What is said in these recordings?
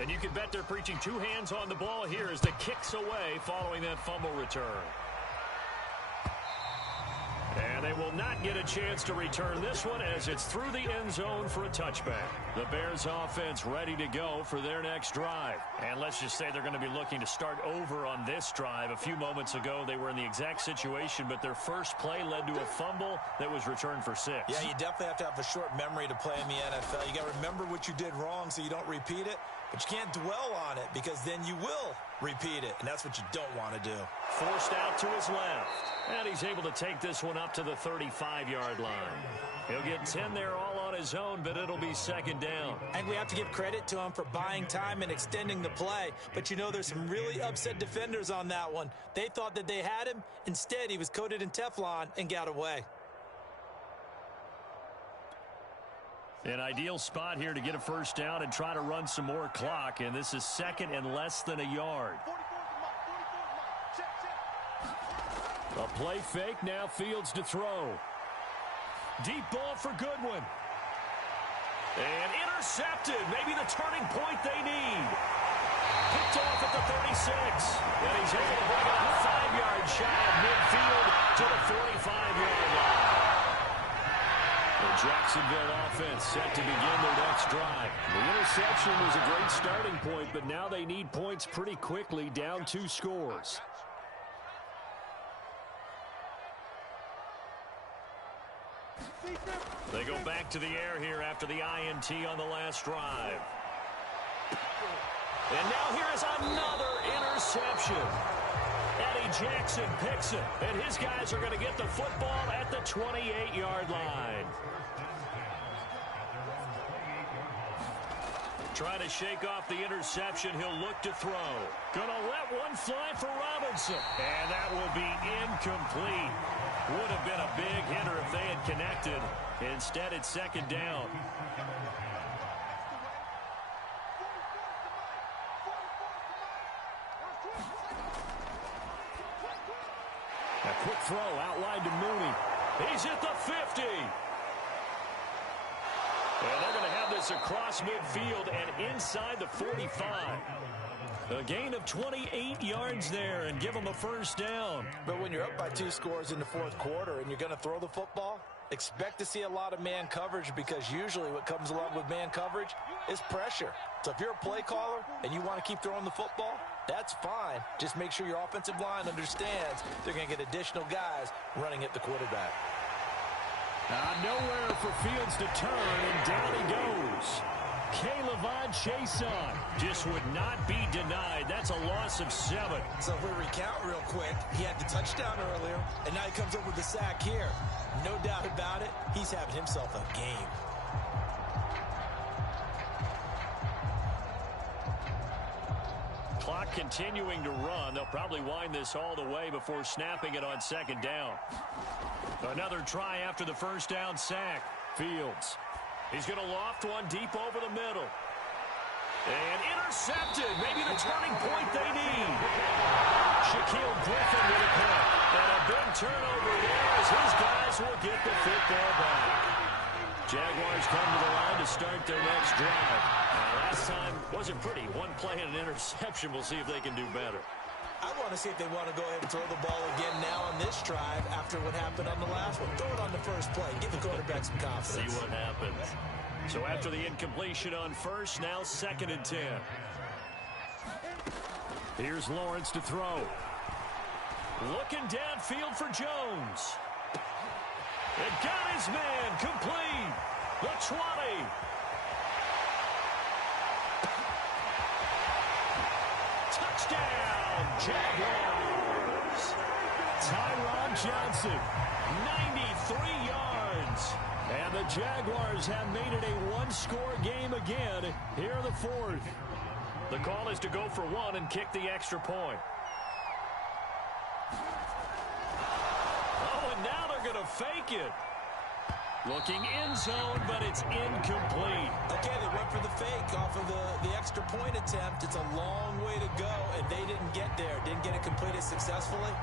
And you can bet they're preaching two hands on the ball here as the kick's away following that fumble return. And they will not get a chance to return this one as it's through the end zone for a touchback. The Bears offense ready to go for their next drive. And let's just say they're going to be looking to start over on this drive. A few moments ago, they were in the exact situation, but their first play led to a fumble that was returned for 6. Yeah, you definitely have to have a short memory to play in the NFL. You got to remember what you did wrong so you don't repeat it. But you can't dwell on it because then you will repeat it, and that's what you don't want to do. Forced out to his left. And he's able to take this one up to the 35-yard line. He'll get 10 there all on his own, but it'll be second down. And we have to give credit to him for buying time and extending the play. But, you know, there's some really upset defenders on that one. They thought that they had him. Instead, he was coated in Teflon and got away. An ideal spot here to get a first down and try to run some more clock. And this is second and less than a yard. A play fake, now Fields to throw. Deep ball for Goodwin. And intercepted. Maybe the turning point they need. Picked off at the 36. And he's able to bring it out 5 yards shy of midfield to the 45-yard line. The Jacksonville offense set to begin their next drive. The interception was a great starting point, but now they need points pretty quickly, down 2 scores. They go back to the air here after the INT on the last drive. And now here is another interception. Eddie Jackson picks it, and his guys are going to get the football at the 28-yard line. Trying to shake off the interception. He'll look to throw. Going to let one fly for Robinson. And that will be incomplete. Would have been a big hitter if they had connected. Instead, it's second down. A quick throw outlined to Mooney. He's at the 50. And they're going to have this across midfield and inside the 45. A gain of 28 yards there and give them a first down. But when you're up by 2 scores in the fourth quarter and you're going to throw the football, expect to see a lot of man coverage because usually what comes along with man coverage is pressure. So if you're a play caller and you want to keep throwing the football, that's fine. Just make sure your offensive line understands they're going to get additional guys running at the quarterback. Nowhere for Fields to turn, and down he goes. K'Lavon Chason just would not be denied. That's a loss of 7. So if we recount real quick, he had the touchdown earlier, and now he comes up with the sack here. No doubt about it, he's having himself a game. Clock continuing to run. They'll probably wind this all the way before snapping it on second down. Another try after the first down sack. Fields. He's going to loft one deep over the middle. And intercepted. Maybe the turning point they need. Shaquille Griffin with a pick. And a big turnover there as his guys will get the football back. Jaguars come to the line to start their next drive. Last time wasn't pretty. One play and an interception. We'll see if they can do better. I want to see if they want to go ahead and throw the ball again now on this drive after what happened on the last one. Throw it on the first play. Give the quarterback some confidence. See what happens. So after the incompletion on first, now second and 10. Here's Lawrence to throw. Looking downfield for Jones. It got his man complete. The 20. Touchdown, Jaguars. Tyron Johnson, 93 yards. And the Jaguars have made it a one-score game again here in the fourth. The call is to go for one and kick the extra point. Oh, and now they're going to fake it. Looking in zone, but it's incomplete. Okay, they went for the fake off of the extra point attempt. It's a long way to go, and they didn't get there. Didn't get it completed successfully.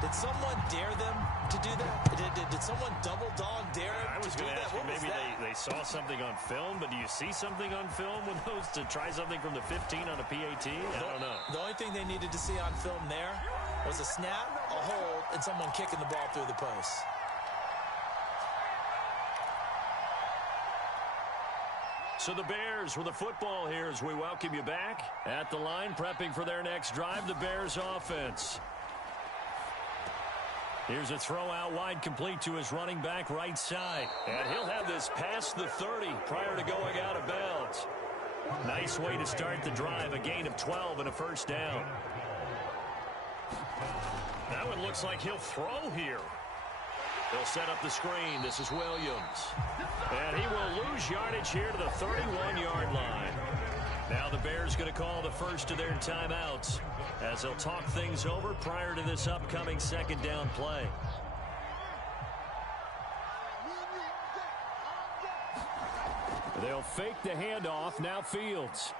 Did someone dare them to do that? Did someone double dog dare them to do that? What was that? Maybe they saw something on film, but do you see something on film with those to try something from the 15 on a PAT? I don't know. The only thing they needed to see on film there was a snap, a hold, and someone kicking the ball through the post. So the Bears with the football here as we welcome you back. At the line, prepping for their next drive, the Bears offense. Here's a throw out wide, complete to his running back right side. And he'll have this past the 30 prior to going out of bounds. Nice way to start the drive, a gain of 12 and a first down. That one looks like he'll throw here. He'll set up the screen. This is Williams. And he will lose yardage here to the 31-yard line. Now the Bears going to call the first of their timeouts as they'll talk things over prior to this upcoming second down play. They'll fake the handoff. Now Fields.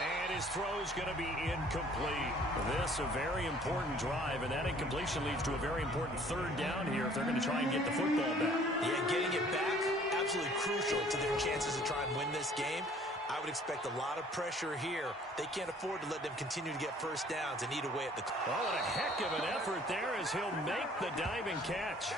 And his throw's going to be incomplete. This a very important drive, and that incompletion leads to a very important third down here if they're going to try and get the football back. Yeah, getting it back, absolutely crucial to their chances to try and win this game. I would expect a lot of pressure here. They can't afford to let them continue to get first downs and eat away at the clock. Oh, and a heck of an effort there as he'll make the diving catch.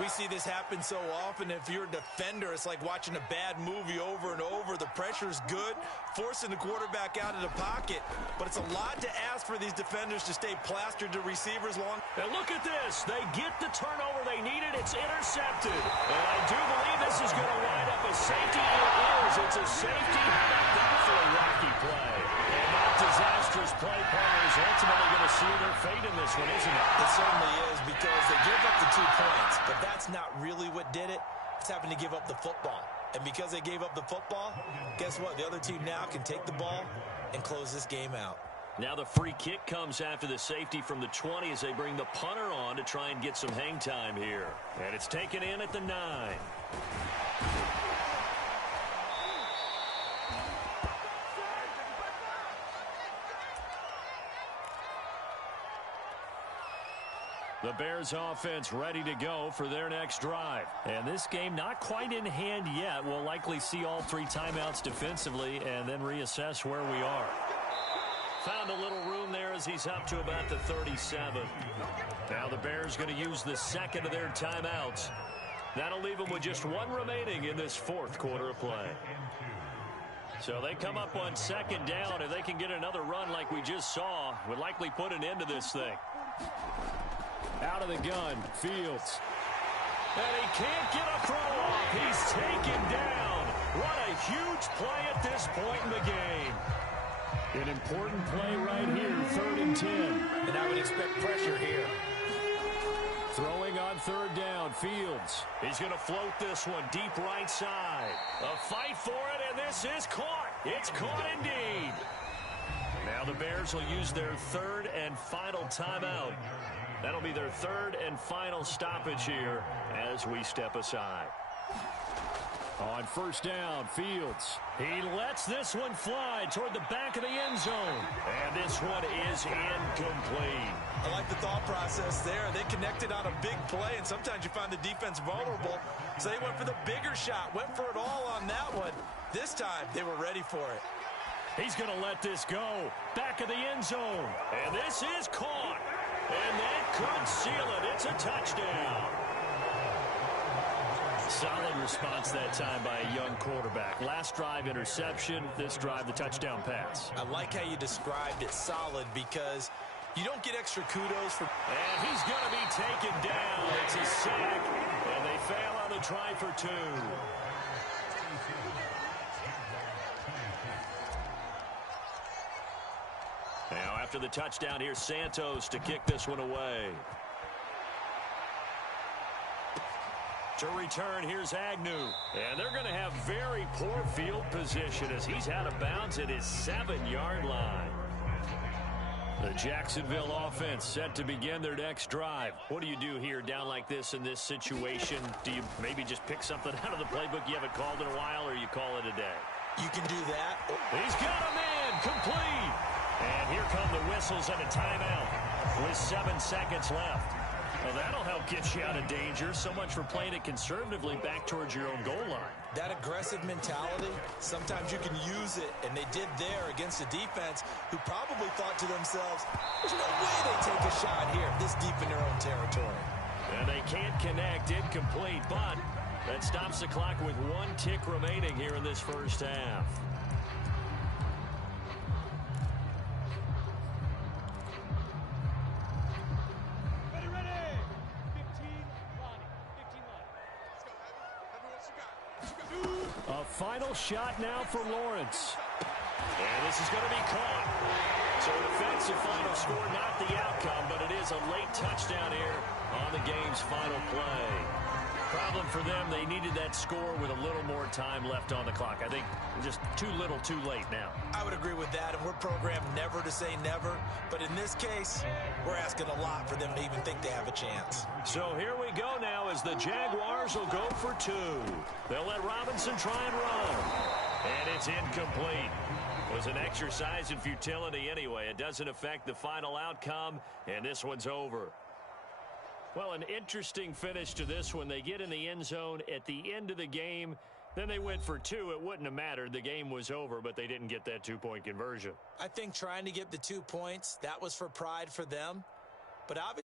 We see this happen so often. If you're a defender, it's like watching a bad movie over and over. The pressure's good, forcing the quarterback out of the pocket. But it's a lot to ask for these defenders to stay plastered to receivers long. And look at this. They get the turnover they needed. It's intercepted. And I do believe this is going to wind up a safety. It is. It's a safety. That's a rocky play. And that disastrous play partner is ultimately going to seal their fate in this one, isn't it? It certainly is, because they give up the 2 points. But that's not really what did it. It's having to give up the football. And because they gave up the football, guess what? The other team now can take the ball and close this game out. Now the free kick comes after the safety from the 20 as they bring the punter on to try and get some hang time here. And it's taken in at the 9. The Bears offense ready to go for their next drive. And this game not quite in hand yet. We'll likely see all 3 timeouts defensively and then reassess where we are. Found a little room there as he's up to about the 37. Now the Bears going to use the second of their timeouts. That'll leave them with just 1 remaining in this 4th quarter of play. So they come up on second down. If they can get another run like we just saw, would likely put an end to this thing. Out of the gun, Fields. And he can't get a throw off. He's taken down. What a huge play at this point in the game. An important play right here, 3rd and 10. And I would expect pressure here. Throwing on 3rd down, Fields. He's going to float this one deep right side. A fight for it, and this is caught. It's caught indeed. Now the Bears will use their 3rd and final timeout. That'll be their 3rd and final stoppage here as we step aside. On 1st down, Fields. He lets this one fly toward the back of the end zone. And this one is incomplete. I like the thought process there. They connected on a big play, and sometimes you find the defense vulnerable. So they went for the bigger shot, went for it all on that one. This time, they were ready for it. He's going to let this go. Back of the end zone. And this is caught. And that could seal it. It's a touchdown. Solid response that time by a young quarterback. Last drive, interception. This drive, the touchdown pass. I like how you described it, solid, because you don't get extra kudos for... And he's going to be taken down. It's a sack, and they fail on the try for 2. Now, after the touchdown, here's Santos to kick this one away. To return, here's Agnew. And they're going to have very poor field position as he's out of bounds at his 7-yard line. The Jacksonville offense set to begin their next drive. What do you do here down like this in this situation? Do you maybe just pick something out of the playbook you haven't called in a while, or you call it a day? You can do that. He's got a man complete. And here come the whistles and a timeout with 7 seconds left. Well, that'll help get you out of danger. So much for playing it conservatively back towards your own goal line. That aggressive mentality, sometimes you can use it, and they did there against a defense who probably thought to themselves, there's no way they take a shot here this deep in their own territory. And they can't connect, incomplete, but that stops the clock with 1 tick remaining here in this first half. A final shot now for Lawrence. And this is going to be caught. So an offensive final score, not the outcome, but it is a late touchdown here on the game's final play. Problem for them, they needed that score with a little more time left on the clock. I think just too little, too late now. I would agree with that, and we're programmed never to say never. But in this case, we're asking a lot for them to even think they have a chance. So here we go now as the Jaguars will go for 2. They'll let Robinson try and run. And it's incomplete. It was an exercise in futility anyway. It doesn't affect the final outcome, and this one's over. Well, an interesting finish to this one. They get in the end zone at the end of the game. Then they went for 2. It wouldn't have mattered. The game was over, but they didn't get that 2-point conversion. I think trying to get the 2 points, that was for pride for them. But obviously,